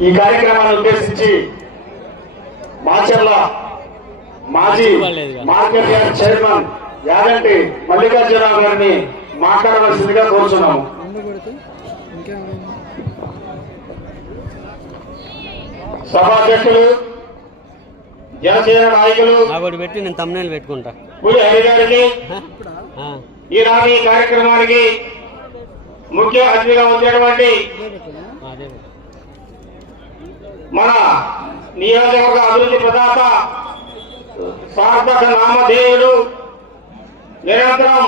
ఈ కార్యక్రమాన్ని ఉద్దేశించి మాచర్ల మాజీ market yard chairman Yaganti Mallikarjunarao గారిని మాట్లాడవలసిందిగా కోరుచున్నాము. సభాధ్యక్షులు జనసేన నాయకులు పెట్టి నేను తమ్ముళ్ళు పెట్టుకుంటా. పులి హరి గారికి ఆ, ఈనాడు ఈ కార్యక్రమానికి ముఖ్య అతిథిగా అదే. మన నియోజకవర్గ అభివృద్ధి ప్రదాత సార్థక నామధేయుడు నిరంతరం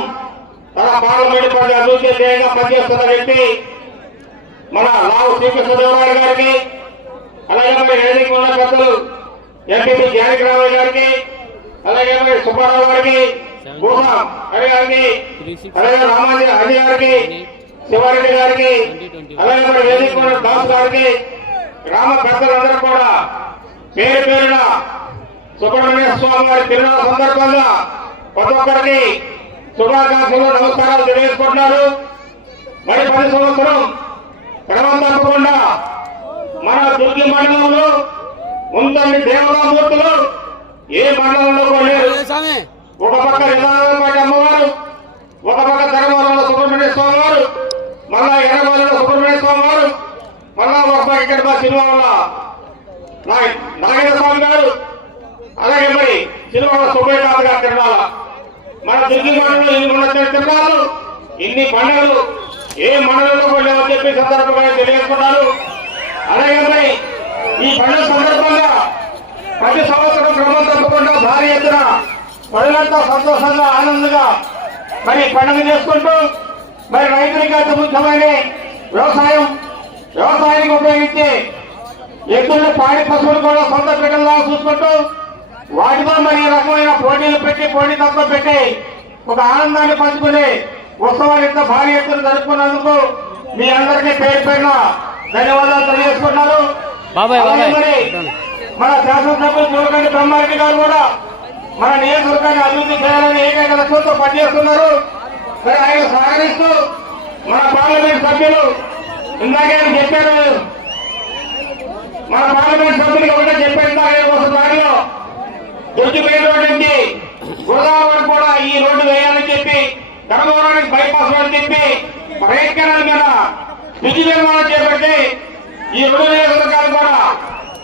తన పార్లమెంట్ పని అభివృద్ధి ధ్యేయంగా పనిచేస్తున్న వ్యక్తి మన లావు శ్రీకృష్ణదేవరాయ గారికి అలాగే మరి వేదిక ఉన్న పెద్దలు ఎంపీ జానకిరావు గారికి అలాగే మరి సుబ్బారావు గారికి భూమా హరి గారికి అలాగే రామాజీ హరి గారికి శివారెడ్డి గారికి అలాగే మరి వేదిక ఉన్న దాస్ గారికి గ్రామ పెద్దలందరూ కూడా పేరు పేరున సుబ్రహ్మణ్య స్వామి వారి తిరునాళ్ళ సందర్భంగా ప్రతి ఒక్కరికి శుభాకాంక్షలు నమస్కారాలు తెలియజేసుకుంటున్నారు. మరి పది సంవత్సరం క్రమం తప్పకుండా మన దుర్గి మండలంలో ముందండి దేవతామూర్తులు ఏ మండలంలో లేరు. ఒక పక్క నిదానపాటి అమ్మవారు ఒక పక్క ధర్మవరంలో సుబ్రహ్మణ్య స్వామి వారు మళ్ళా ఎర్రవరంలో సుబ్రహ్మణ్య స్వామి వారు మళ్ళా ఒక ఇక్కడ మా సినిమాల. నాగేంద్ర స్వామి గారు. అలాగే మరి సినిమాల సుబ్బయ్యనాథ్ గారు తిరుమల. మన దుర్గి మండలంలో ఇన్ని ఉన్న తిరునాళ్ళు ఇన్ని పండుగలు ఏ మండలంలో కూడా చెప్పి సందర్భంగా తెలియజేసుకున్నారు. అలాగే మరి ఈ పండుగ సందర్భంగా ప్రతి సంవత్సరం క్రమం తప్పకుండా భారీ ఎత్తున ప్రజలంతా సంతోషంగా ఆనందంగా మరి పండుగ చేసుకుంటూ మరి రైతులకి అతి ముఖ్యమైన వ్యవసాయం వ్యవసాయానికి ఉపయోగించే ఎద్దుల్ని పాడి పశువులు కూడా సొంత బిడ్డల్లా చూసుకుంటూ వాటితో మరి రకమైన పోటీలు పెట్టి పోటీ తత్వం పెట్టి ఒక ఆనందాన్ని పంచుకుని ఉత్సవాలు ఇంత భారీ ఎత్తున జరుపుకున్నందుకు మీ అందరికీ పేరు పేరున ధన్యవాదాలు మరి మన శాసనసభ్యులు చూడకండి బ్రహ్మారెడ్డి గారు కూడా మన నియోజకవర్గాన్ని అభివృద్ధి చేయాలని ఏకైక లక్ష్యంతో పనిచేస్తున్నారు. మరి ఆయన సహకరిస్తూ మన పార్లమెంట్ సభ్యులు ఇందాకే చెప్పారు. మన పార్లమెంట్ సభ్యులకి ఒకటే చెప్పారు ఇందాక కోసం దారిలో దొరికిపోయినటువంటి గోదావరి కూడా ఈ రోడ్డు వేయాలని చెప్పి ధర్మవరానికి బైపాస్ రోడ్డు చెప్పి రైట్ కెనాల్ మీద విధి నిర్మాణం చేపట్టి ఈ రెండు నియోజకవర్గాలు కూడా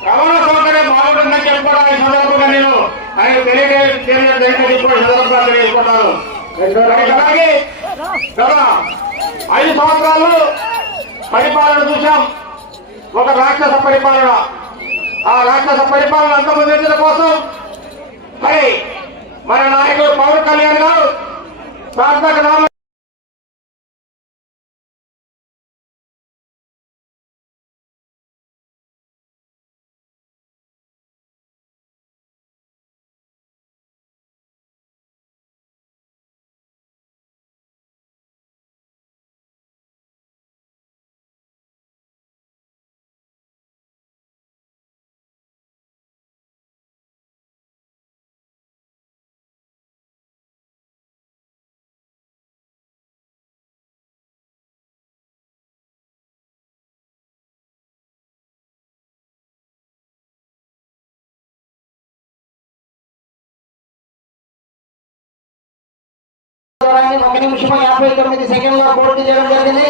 రవాణా సౌకర్యం బాగుంటుందని చెప్పి కూడా ఈ సందర్భంగా నేను ఆయన తెలియజేయడానికి కూడా ఈ సందర్భంగా తెలియజేసుకుంటాను. అలాగే ఐదు సంవత్సరాలు పరిపాలన చూశాం. ఒక రాక్షస పరిపాలన. ఆ రాక్షస పరిపాలన అంతమందించడం కోసం మరి మన నాయకుడు పవన్ కళ్యాణ్ గారు సార్థక ఒక నిమిషం యాభై తొమ్మిది సెకండ్ల పూర్తి చేయడం జరిగింది.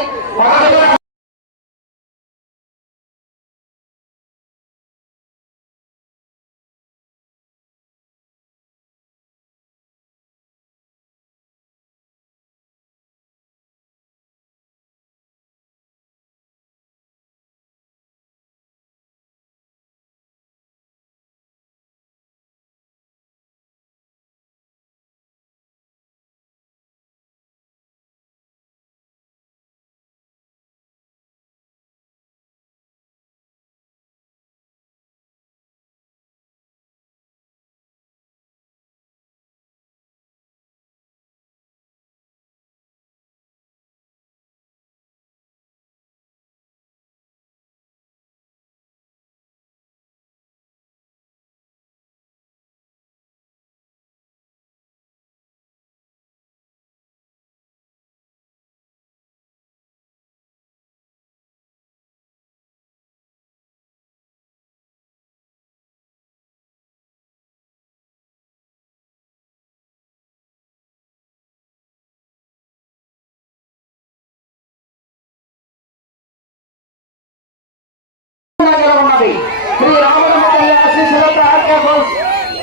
మొదటి శ్రీ రామలమ్మ ఆశీస్సులతో ఆర్కే బోస్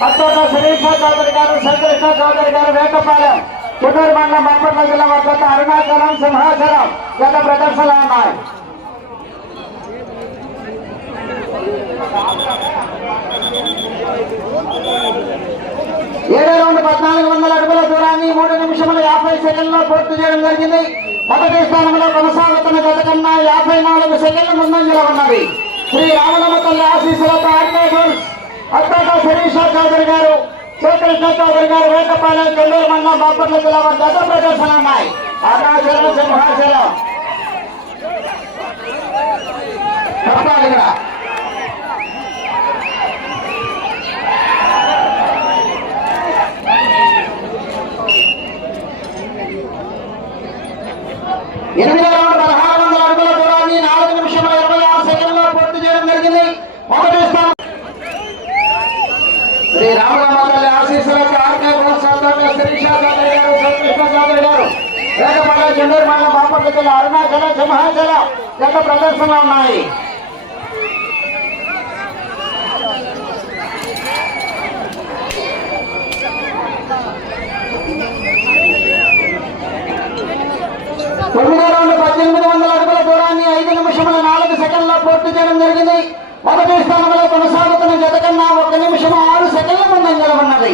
అత్తోట శిరీష చౌదరి గారు శ్రీకృష్ణ చౌదరి గారు వేటపాలెం చిత్తూరు మండలం బాపట్ల జిల్లా వద్ద అరుణాచలం సింహాచలం గత ప్రదర్శనలు ఉన్నాయి. ఏడో రౌండ్ పద్నాలుగు వందల అడుగుల దూరాన్ని మూడు నిమిషముల యాభై సెకండ్లో పూర్తి చేయడం జరిగింది. మొదటి స్థానంలో కొనసాగుతున్న గత కన్నా యాభై నాలుగు సెకండ్ల ముందంజలో ఉన్నది. శ్రీ రామనమ్మ తల్లి ఆశీస్సులతో ఆర్కే అత్తగా అత్తోట శిరీష చౌదరి గారు శ్రీకృష్ణ చౌదరి గారు వేటపాలెం చెల్లూరు మండలం బాపట్ల జిల్లా వారి గత ప్రదర్శన ఉన్నాయి. అరుణాచలం సింహాచలం చెప్పాలి ఇక్కడ ఎనిమిది రౌండ్ పదహారు వందల అడుగుల దూరాన్ని నాలుగు నిమిషముల ఇరవై ఆరు సెకండ్లో పూర్తి చేయడం జరిగింది మొదటి స్థానం శ్రీ రామరామ తల్లి ఆశీస్సులకు ఆర్కే ప్రోత్సాహంగా శిరీష చౌదరి గారు శ్రీకృష్ణ చౌదరి గారు వేగపడ చెన్నూరు మండలం బాపట్ల జిల్లా అరుణాచల సింహాచల గత ప్రదర్శనలు ఉన్నాయి. తొమ్మిదో రౌండ్ పద్దెనిమిది వందల అడుగుల దూరాన్ని ఐదు నిమిషముల నాలుగు సెకండ్ల పూర్తి చేయడం జరిగింది. మొదటి స్థానంలో కొనసాగుతున్న జత కన్నా ఒక నిమిషం ఆరు సెకండ్ల ముందు నిలబడినది.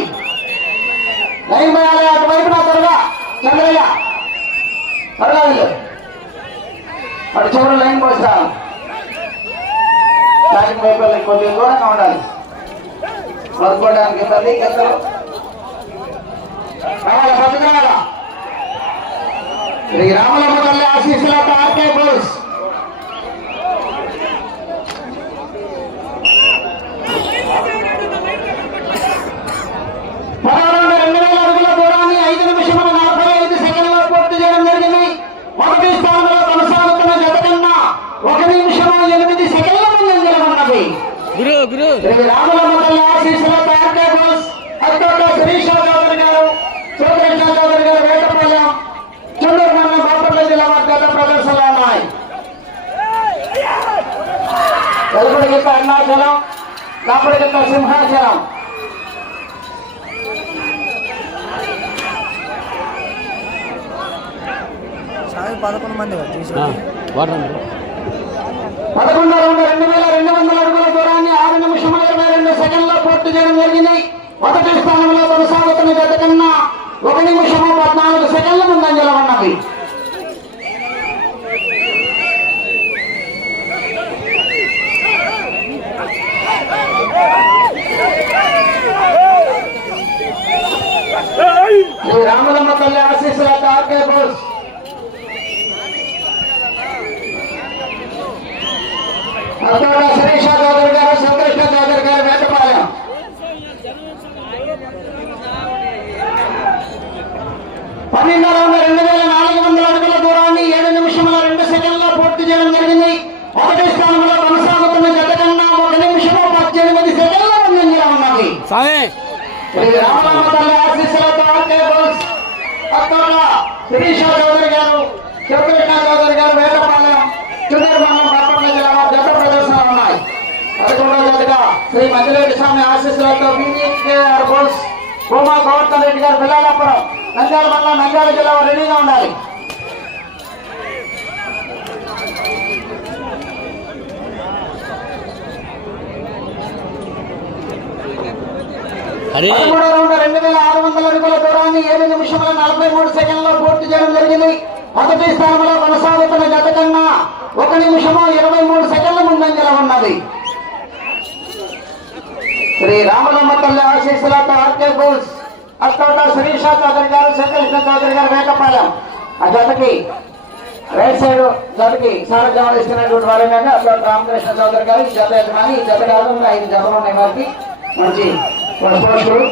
లైన్ పోయాలి అటువైపు నా త్వరగా చంద్రయ్య త్వరగా అటు చివరి లైన్ పోస్తా. స్టార్టింగ్ వైపు కొద్దిగా దూరంగా ఉండాలి. వదుకోవడానికి ఇబ్బంది గతలు రావాలా పక్కన శ్రీ రామలమ్మ తల్లి ఆశీస్సులతో ఆర్కే బోస్ పదహారు రెండు వేల అడుగుల దూరాన్ని ఐదు నిమిషముల నలభై ఐదు సెకండ్లో పూర్తి చేయడం జరిగింది మొదటి స్థానంలో కొనసాగుతున్న జత కన్నా ఒక నిమిషము ఎనిమిది సెకండ్ల ముందు నిలబడినది గురు గురు శ్రీ రామలమ్మ తల్లి ఆశీస్సులతో ఆర్కే బోస్ అత్తోట శిరీష చౌదరి గారు చౌదరి చౌదరి గారు వేటపాలెం చెన్నూరు మండలం బాపట్ల జిల్లా వారి గత ప్రదర్శనలు ఉన్నాయి వెలుపడి గిత్త అరుణాచలం లోపలి గిత్త సింహాచలం. సాయి పదకొండు మంది వాటర్ పదకొండు రెండు రెండు వేల రెండు వందల అడుగుల దూరాన్ని ఆరు నిమిషముల ఇరవై రెండు సెకండ్లో పూర్తి చేయడం జరిగింది మొదటి స్థానంలో కొనసాగుతున్న గతకన్నా ఒక నిమిషము పద్నాలుగు సెకండ్ల ముందంజలో ఉన్నది. శ్రీ రామలమ్మ తల్లి ఆశీస్సుల ఆర్కే బోస్. అక్కడ శిరీష చౌదరి గారు సంకృష్ణ చౌదరి గారు వేటపాలెం పన్నెండు రౌండ్ రెండు వేల నాలుగు వందల అడుగుల దూరాన్ని ఏడు నిమిషముల రెండు సెకండ్లో పూర్తి చేయడం జరిగింది మొదటి స్థానంలో కొనసాగుతున్న జత కన్నా ఒక నిమిషము పద్దెనిమిది సెకండ్ల ముందంజలో ఉన్నది స్వామి శ్రీ తల్లి ఆశీస్సులతో ఆర్కే బోస్. అక్కడ శిరీష చౌదరి గారు శివకృష్ణ చౌదరి గారు వేటపాలెం చిన్నూరు మండలం బాపట్ల జిల్లా జత ప్రదర్శనలు ఉన్నాయి. పదకొండవ జతగా శ్రీ మధ్యరెడ్డి స్వామి ఆశీస్సులతో బీజేఆర్ బోస్ భూమా గోవర్ధన్ రెడ్డి గారు పిల్లలపురం నంద్యాల మండలం నంద్యాల జిల్లా రెడీగా ఉండాలి. అరే. రౌండ్ రెండు వేల ఆరు వందల అడుగుల దూరాన్ని ఏడు నిమిషముల నలభై మూడు సెకండ్లో పూర్తి చేయడం జరిగింది. మొదటి స్థానంలో కొనసాగుతున్న జత కన్నా ఒక నిమిషము ఇరవై మూడు సెకండ్ల ముందంజలో ఉన్నది. శ్రీ రామలమ్మ తల్లి ఆశీస్సులతో ఆర్కే బోల్స్ అష్టోట శిరీష చౌదరి గారు శ్రీకృష్ణ చౌదరి గారు వేకపాలెం ఆ జతకి రైట్ సైడ్ జతకి సారథ్యం ఇస్తున్నటువంటి వారు ఏంటంటే అట్లా రామకృష్ణ చౌదరి గారు ఈ జత యజమాని ఈ జత కాదు ఐదు జతలు ఉన్నాయి వారికి. మంచి పుష్పోషుడు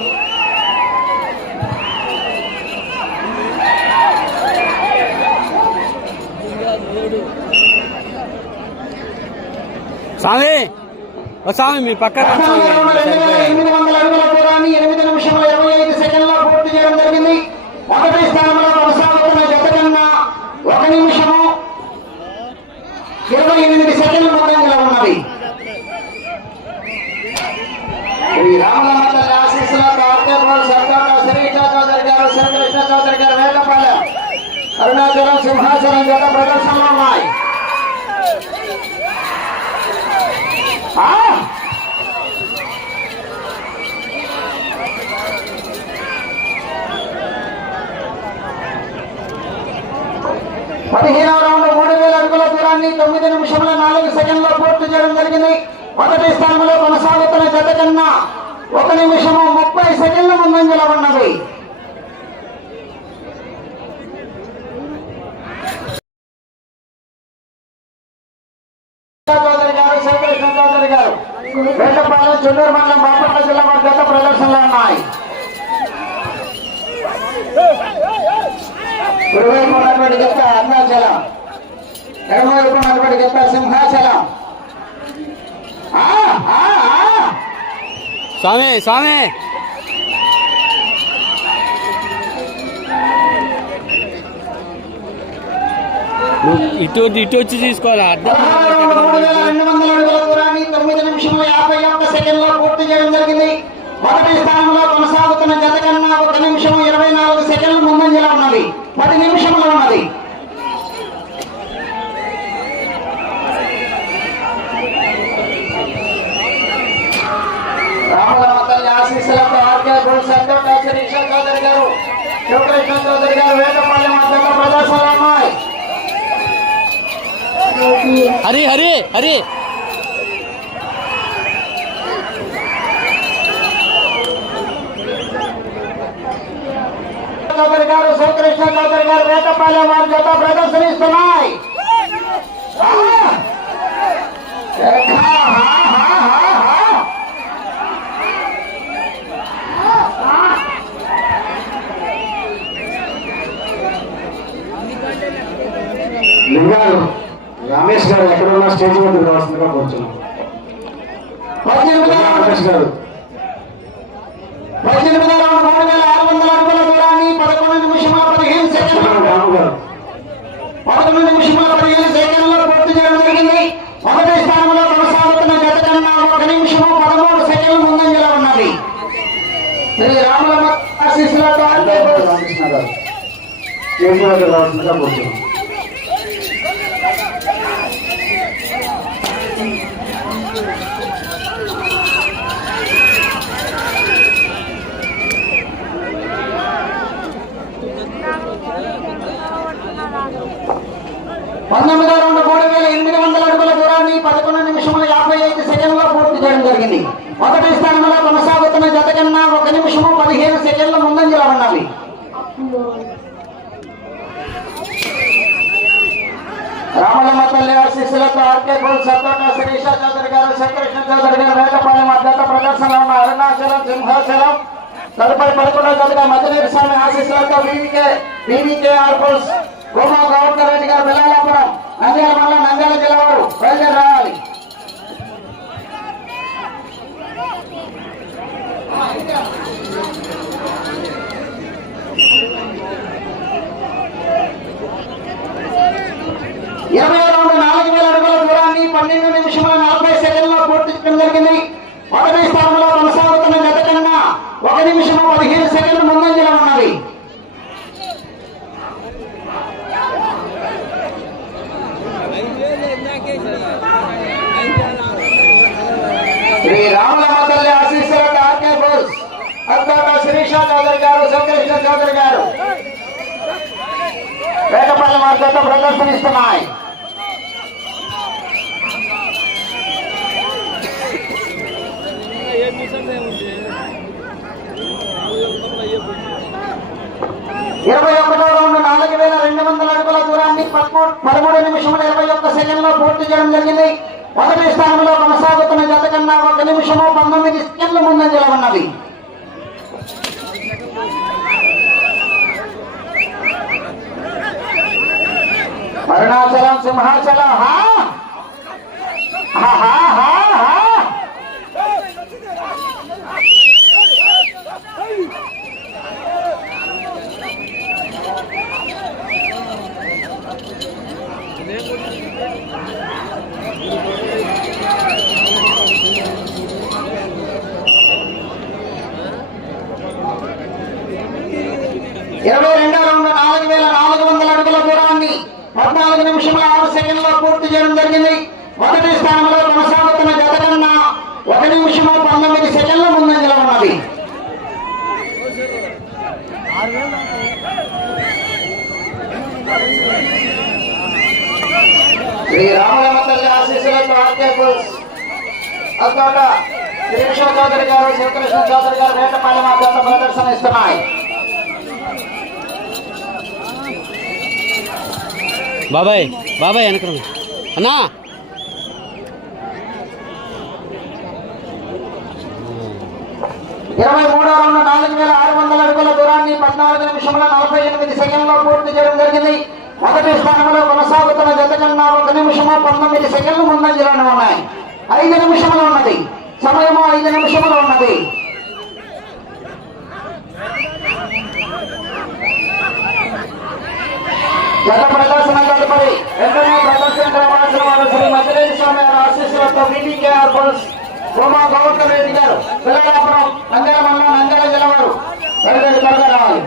స్వామి ఓ స్వామి మీ పక్కన. ఎనిమిది వందల అడుగుల దూరాన్ని ఎనిమిది నిమిషముల ఇరవై ఐదు సెకండ్లో పూర్తి చేయడం జరిగింది మొదటి స్థానంలో కొనసాగుతున్న జత కన్నా ఒక నిమిషము ఇరవై ఎనిమిది సెకండ్ల ముందంజలో ఉన్నది శ్రీ రామలమ్మ తల్లి ఆశీస్సులతో ఆర్కేపురం సర్దార్ శ్రీకృష్ణ చౌదరి గారు శ్రీకృష్ణ చౌదరి గారు వేటపాలెం అరుణాచలం సింహాచలం జత ప్రదర్శనలో ఉన్నాయి ఆ! పదిహేనవ రౌండ్ మూడు వేల అడుగుల దూరాన్ని తొమ్మిది నిమిషముల నాలుగు సెకండ్లో పూర్తి చేయడం జరిగింది. మొదటి స్థానంలో కొనసాగుతున్న జత కన్నా ఒక నిమిషము ముప్పై సెకండ్ల ముందంజలో ఉన్నది చౌదరి గారు శంకరకృష్ణ చౌదరి గారు వేటపాలెం చెన్నూరు మండలం బాపట్ల జిల్లా జత ప్రదర్శనలో ఉన్నాయి. కుడివైపు ఉన్నటువంటి గత అరుణాచలం. ఎడమవైపు ఉన్నటువంటి గత సింహాచలం. స్వామి స్వామి. ఇటు ఇటు వచ్చి తీసుకోవాలి? అడ్డం పదహారు మూడు వేల రెండు వందల అడుగుల దూరాన్ని తొమ్మిది యాభై ఒక్క సెకండ్లో పూర్తి చేయడం జరిగింది. మొదటి స్థానంలో కొనసాగుతున్న జత కన్నా ఒక నిమిషం ఇరవై నాలుగు సెకండ్ల ముందంజలో ఉన్నది. పది నిమిషంలో ఉన్నది. ఆశీస్సులతో ఆర్కే గోల్డ్ సంతోష చౌదరి గారు శివకృష్ణ చౌదరి గారు ఉన్నాయి. హరి హరి హరి. చౌదరి గారు శివకృష్ణ చౌదరి గారు వేటపాలెం వారి జత ప్రదర్శనిస్తున్నాయి. లింగాలు. రమేష్ గారు ఎక్కడున్నా స్టేజ్ మీద రావాల్సిందిగా రౌండ్ రమేష్ గారు. పద్దెనిమిదవ రౌండ్ మూడు వేల ఆరు వందల అడుగుల దూరాన్ని పదకొండు నిమిషముల పదిహేను సెకండ్లు రాము గారు పదకొండు నిమిషముల పదిహేను సెకండ్లలో పూర్తి చేయడం జరిగింది మొదటి స్థానంలో కొనసాగుతున్న జత కన్నా ఒక నిమిషము పదమూడు సెకండ్ల ముందంజలో ఉన్నది శ్రీ రాములమ్మ ఆశీస్సులతో ఆర్కే గోల్డ్ రామకృష్ణ గారు రావాల్సిందిగా కోరుతున్నాం రెండు మూడు వేల ఎనిమిది వందల అడుగుల దూరాన్ని పదకొండు నిమిషముల యాభై ఐదు సెకండ్లో పూర్తి చేయడం జరిగింది. మొదటి స్థానంలో కొనసాగుతున్న జత కన్నా ఒక నిమిషము పదిహేను సెకండ్ల ముందంజలో ఉన్నది రామలమ్మ తల్లి ఆశీస్సులతో ఆర్కే గోల్ సత్తోట శిరీష చౌదరి గారు శ్రీకృష్ణ చౌదరి గారు వేటపాలెం అద్దత ప్రదర్శనలో ఉన్న అరుణాచలం సింహాచలం తదుపరి పదకొండవ జతగా మధ్యనీటి స్వామి ఆశీస్సులతో బీవీకే బీవీకే ఆర్కోల్స్ గోమా గౌడ్కర్ రెడ్డి గారు బిల్లాపురం నంద్యాల మండలం నంద్యాల జిల్లా వారు బయలుదేరి రావాలి ఇరవై రౌండ్ నాలుగు వేల అడుగుల దూరాన్ని పన్నెండు నిమిషముల నలభై సెకండ్లో పూర్తి చేయడం జరిగింది. మొదటి స్థానంలో కొనసాగుతున్న గత కన్నా ఒక నిమిషము పదిహేను సెకండ్లు ముందంజలో ఉన్నది. శ్రీ రాములమ్మ తల్లి ఆశీస్సులతో ఆర్కే బోస్ అద్దోట శిరీష చౌదరి గారు శంకరేశ్వర చౌదరి గారు. వేటపల్లి మార్గంలో ప్రదర్శనిస్తున్నాయి. ఇరవై ఒకటో రౌండ్ నాలుగు వేల రెండు వందల అడుగుల దూరాన్ని పదమూడు నిమిషముల ఇరవై ఒక్క సెకండ్లో పూర్తి చేయడం జరిగింది. మొదటి స్థానంలో కొనసాగుతున్న జత కన్నా ఒక నిమిషము పంతొమ్మిది సెకండ్ల ముందంజలో ఉన్నది. అరుణాచలం సింహాచలం హా హా హా హా హా ఇరవై రెండవ రౌండ్ నాలుగు వేల నాలుగు వందల అడుగుల దూరాన్ని పద్నాలుగు నిమిషముల ఆరు సెకండ్లో పూర్తి చేయడం జరిగింది. మొదటి స్థానంలో కొనసాగుతున్న జత కన్నా ఒక నిమిషము పంతొమ్మిది సెకండ్ల ముందంజలో ఉన్నది. శ్రీ రామరామ తల్లి ఆశీస్సులతో ఆర్కేపుల్స్ అక్కడ చౌదరి గారు శివకృష్ణ చౌదరి గారు వేటపాలెం అత్యంత ప్రదర్శన ఇస్తున్నాయి. బాబాయ్ బాబాయ్ వెనక అన్నా! ఇరవై మూడో రౌండ్ నాలుగు వేల ఆరు వందల అడుగుల దూరాన్ని పద్నాలుగు నిమిషముల నలభై ఎనిమిది సెకండ్లో పూర్తి చేయడం జరిగింది. మొదటి స్థానంలో కొనసాగుతున్న జత కన్నా ఒక నిమిషము పంతొమ్మిది సెకండ్లు ముందంజలోనే ఉన్నాయి. ఐదు నిమిషములు ఉన్నది. సమయము ఐదు నిమిషములు ఉన్నది. గత ప్రదర్శన తదుపరి వెంటనే ప్రదర్శన రావాల్సిన వారు శ్రీ మధురేశ్వర స్వామి గారి ఆశీస్సులతో బీటీకేఆర్ బోల్స్ ఉమా గౌతమ్ రెడ్డి గారు పిల్లలాపురం నంద్యాల మండలం నంద్యాల జిల్లా వారు త్వరగా త్వరగా రావాలి.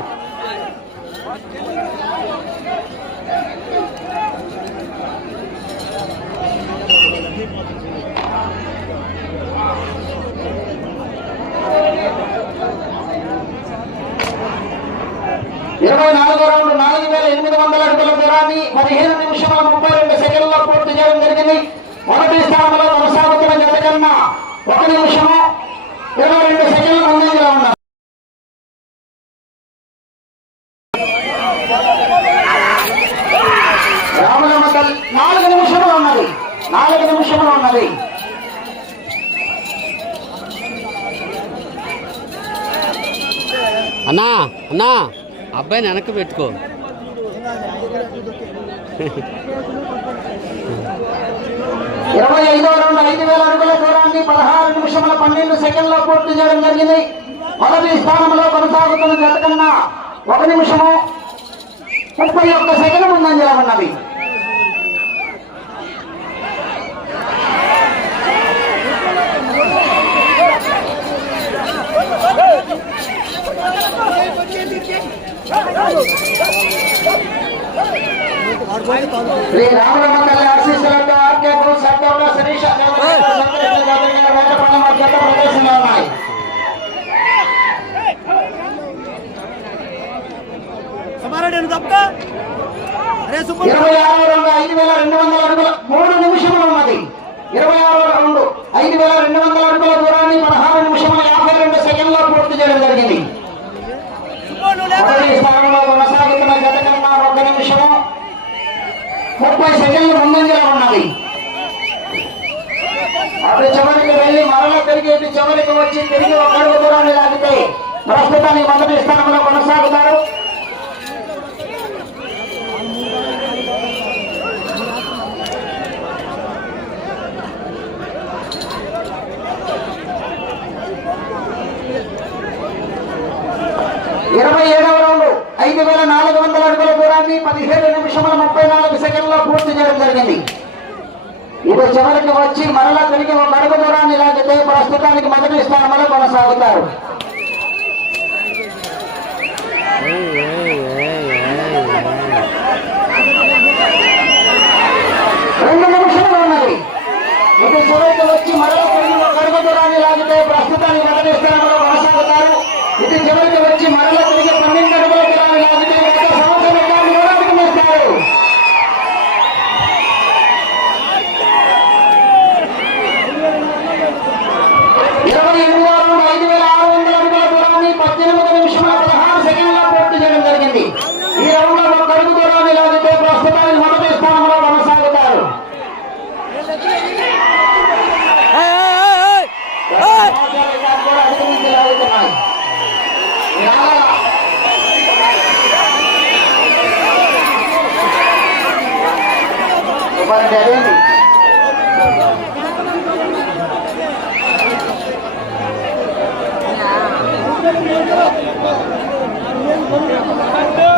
ఇరవై నాలుగో రౌండ్ నాలుగు వేల ఎనిమిది వందల అడుగుల దూరాన్ని పదిహేను నిమిషముల ముప్పై రెండు సెకండ్లలో పూర్తి చేయడం జరిగింది. మొదటి స్థానంలో కొనసాగుతున్న జత కన్నా ఒక నిమిషము ఇరవై రెండు సెకండ్లు ముందంజలో ఉన్నారు రామలమ్మ తల్లి నాలుగు నిమిషములు ఉన్నది నాలుగు నిమిషములు ఉన్నది అన్నా అన్నా అబ్బాయిని వెనక్కి పెట్టుకో. ఇరవై ఐదో రౌండ్ ఐదు వేల అడుగుల దూరాన్ని పదహారు నిమిషముల పన్నెండు సెకండ్లో పూర్తి చేయడం జరిగింది. మొదటి స్థానంలో కొనసాగుతున్న జత కన్నా ఒక నిమిషము ముప్పై ఒక్క సెకండ్ ముందంజలో ఉన్నది. శ్రీ రామరమ్మ తల్లి ఆశీస్సులతో ఆర్కే గ్రూప్ శిరీష ప్రదర్శనలో ఉన్నాయి ఇరవై ఆరో రౌండ్ ఐదు వేల రెండు వందల అడుగుల మూడు నిమిషములు ఉన్నది ఇరవై ఆరో రౌండ్ ఐదు వేల రెండు వందల అడుగుల దూరాన్ని పదహారు నిమిషముల యాభై రెండు సెకండ్లో పూర్తి చేయడం జరిగింది మొదటి స్థానంలో కొనసాగుతున్న జత కన్నా ఒక నిమిషము ముప్పై సెకండ్లు ముందంజలో ఉన్నది అటు చివరికి వెళ్ళి మరల తిరిగి ఇటు చివరికి వచ్చి తిరిగి ఒక అడుగు దూరాన్ని లాగితే ప్రస్తుతానికి మొదటి స్థానంలో కొనసాగుతారు. ఇరవై ఏడవ రౌండ్ ఐదు వేల నాలుగు వందల అడుగుల దూరాన్ని పదిహేడు నిమిషముల ముప్పై నాలుగు సెకండ్లో పూర్తి చేయడం జరిగింది. ఇది చివరికి వచ్చి మరలా తిరిగి మరుగు దూరాన్ని లాగితే ప్రస్తుతానికి మొదటి స్థానంలో కొనసాగుతారు. రెండు నిమిషాలు ఉన్నది. ఇది చివరికి వచ్చి మరలా తిరిగి మరుగు దూరాన్ని లాగితే ప్రస్తుతానికి మొదటి స్థానంలో కొనసాగుతారు. ఇది చివరికి వచ్చి మరలా తిరిగి పన్నెండు అడుగుల దూరాన్ని లాగితే గత సంవత్సరం రికార్డు కూడా అధిగమిస్తారు ఇరవై ఎనిమిదో రౌండ్ ఐదు వేల ఆరు వందల అడుగుల దూరాన్ని పద్దెనిమిది నిమిషముల పదహారు సెకండ్ల పూర్తి చేయడం జరిగింది ఈ రౌండ్లో ఒక అడుగు దూరాన్ని లాగితే ప్రస్తుతానికి మొదటి స్థానంలో కొనసాగుతారు ఏయ్, ఏయ్, ఏయ్, ఏయ్. సమాచార రికార్డు కూడా అధిగమించి లాగుతున్నాయి. లాగాల. ఇవ్వండి, అదేంటి?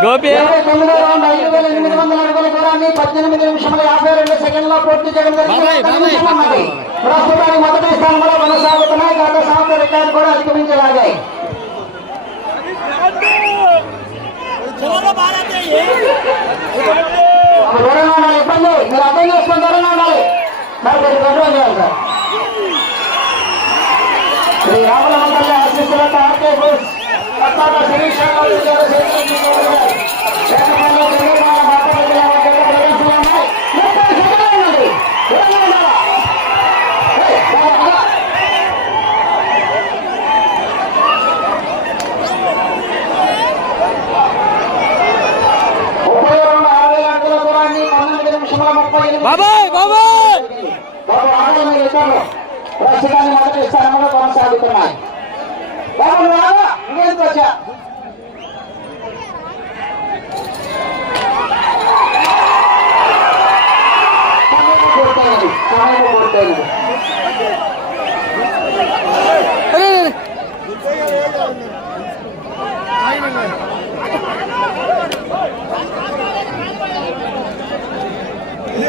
గోపి ఇరవై తొమ్మిదో రౌండ్ ఐదు వేల ఎనిమిది వందల అడుగుల పద్దెనిమిది నిమిషముల యాభై రెండు సెకండ్లో పూర్తి చేయడం జరిగింది. ప్రస్తుతానికి మొదటి స్థానంలో కొనసాగుతున్నాయి. గత సంవత్సర రికార్డు కూడా అధిగమించలాగాయి. ఇబ్బంది. మీరు అర్థం చేసుకుని దూరంగా ఉండాలి. మరి మీరు కంట్రోల్ చేయాలి సార్. శ్రీ రాముల మండలి ఆశీస్సులతో ఆర్కే బోస్ కొత్తగా శిరీష్ బాబాయ్ బాబాయ్! ప్రస్తుతాన్ని మొదటి స్థానంలో కొనసాగుతున్నాయి. బాబు నువ్వు రావా ఇంకెందుకు వచ్చా? సమయం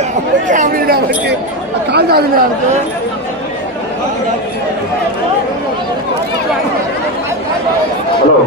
அப்படியே அப்படியே ஹலோ